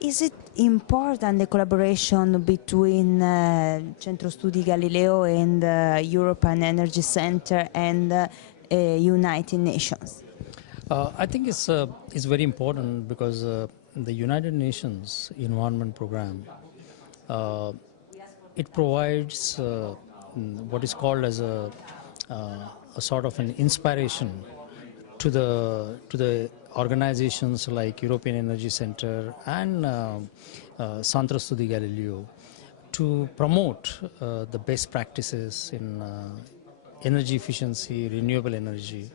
Is it important, the collaboration between Centro Studi Galileo and European Energy Center and United Nations? I think it's very important because the United Nations Environment Program it provides what is called as a sort of an inspiration to the organizations like European Energy Center and Centro Studi Galileo to promote the best practices in energy efficiency, renewable energy,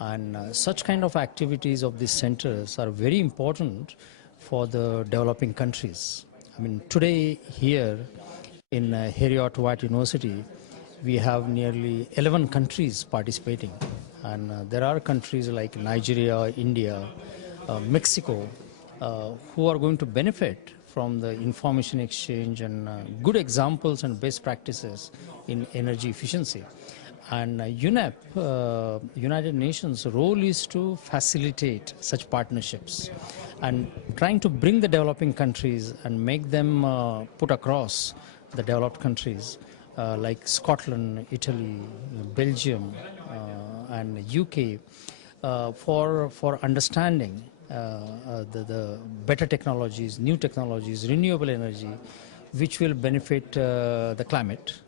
and such kind of activities of these centers are very important for the developing countries. I mean, today here in Heriot-Watt University, we have nearly 11 countries participating. And there are countries like Nigeria, India, Mexico, who are going to benefit from the information exchange and good examples and best practices in energy efficiency. And UNEP, United Nations, role is to facilitate such partnerships and trying to bring the developing countries and make them put across the developed countries like Scotland, Italy, Belgium, and UK for understanding the better technologies, new technologies, renewable energy, which will benefit the climate.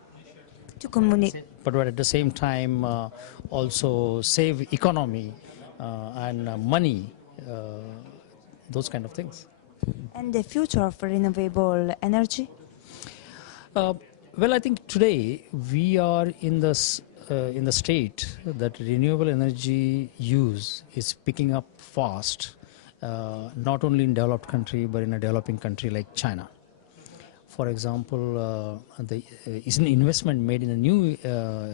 To communicate. But at the same time also save economy and money, those kind of things. And the future of renewable energy? Well, I think today we are in the state that renewable energy use is picking up fast, not only in developed country but in a developing country like China. For example, is an investment made in a new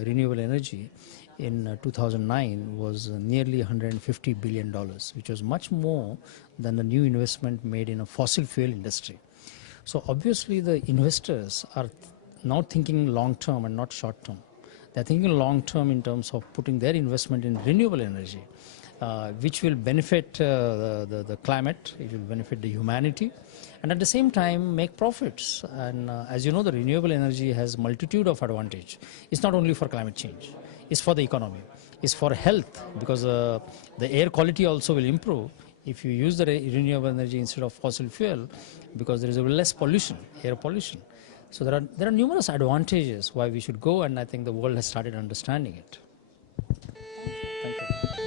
renewable energy in 2009 was nearly $150 billion, which was much more than the new investment made in a fossil fuel industry. So obviously the investors are now thinking long term and not short term. They're thinking long term in terms of putting their investment in renewable energy, which will benefit the climate, it will benefit the humanity, and at the same time make profits. And as you know, the renewable energy has multitude of advantage. It's not only for climate change, it's for the economy, it's for health, because the air quality also will improve if you use the renewable energy instead of fossil fuel, because there is less pollution, air pollution. So there are numerous advantages why we should go, and I think the world has started understanding it. Thank you.